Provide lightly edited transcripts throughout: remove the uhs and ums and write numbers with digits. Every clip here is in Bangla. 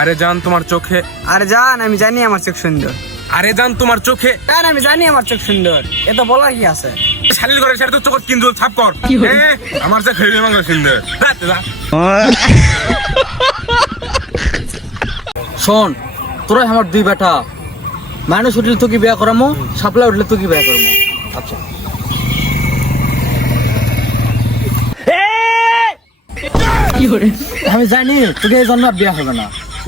আরে জান তোমার চোখে, আরে জান আমি জানি আমার চোখ সুন্দর। আরে জান তোমার চোখে, জান আমি জানি আমার চোখ সুন্দর, এ তো বলার কি আছে? শালিল করে সেটা তো চোখ কিন্তু ছাপ কর। আমার চোখ হইবে মাংস সুন্দর। রাতে যা। শোন, তোরা আমার দুই বেটা, মানুষ উঠলে তোকে বিয়া করামো, সাপলা উঠলে তোকে বিয়া করামো। আচ্ছা আমি জানি তোকে এই জন্য বিয়া হবে না।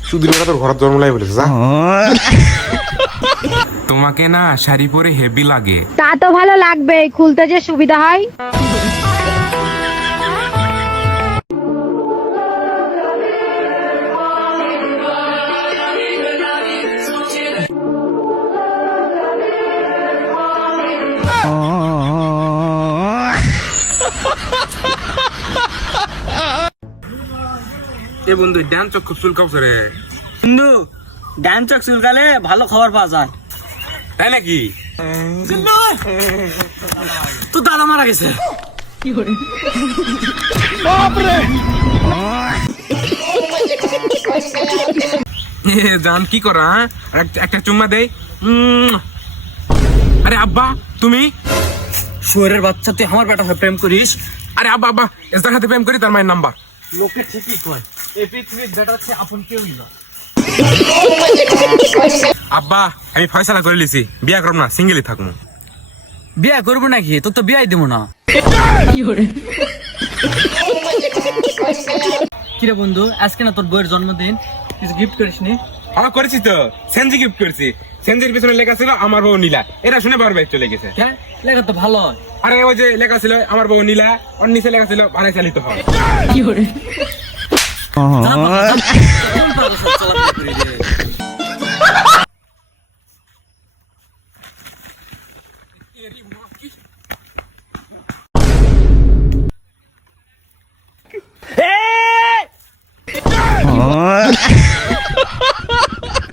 সুধীর বেটা তোর ঘর জন্ম লাই বলেছে যা। তোমাকে না শাড়ি পরে হেভি লাগে। তা তো ভালো লাগবে, খুলতে যে সুবিধা হয়। এ বন্ধু ডান চোখ খুব চুলকাচ্ছে রে। বন্ধু ডান চোখ চুলকালে ভালো খবর পাওয়া যায়। তাই নাকি? তো দাদা মারা গেছে। জান কি করা? একটা চুম্মা দেই। আরে আব্বা তুমি? শুয়োরের বাচ্চা, তুই আমার বেটা হয়ে প্রেম করিস? আরে আব্বা আব্বা এর সাথে প্রেম করি, তার মায়ের নাম্বার। লোকে ঠিকই কয়, এই পৃথিবীর বেটা হচ্ছে আপন কেউই না। আব্বা আমি ফয়সালা করে লিছি, বিয়া করব না, সিঙ্গেলই থাকবো। বিয়া করবো নাকি? তোর তো বিয়াই দিব না। কিরে বন্ধু, আজকে না তোর বউয়ের জন্মদিন, কিছু গিফট করিস নি? হ্যাঁ করেছি তো, সেনজি গিফট করেছি। সেনজির পিছনে লেখা ছিল আমার বউ নীলা, এরা শুনে পারবে চলে গেছে। হ্যাঁ লেখা তো ভালো হয়। আরে ওই যে লেখা ছিল আমার বউ নীলা, ওর নিচে লেখা ছিল ভাড়ায় চালিত হয়। কি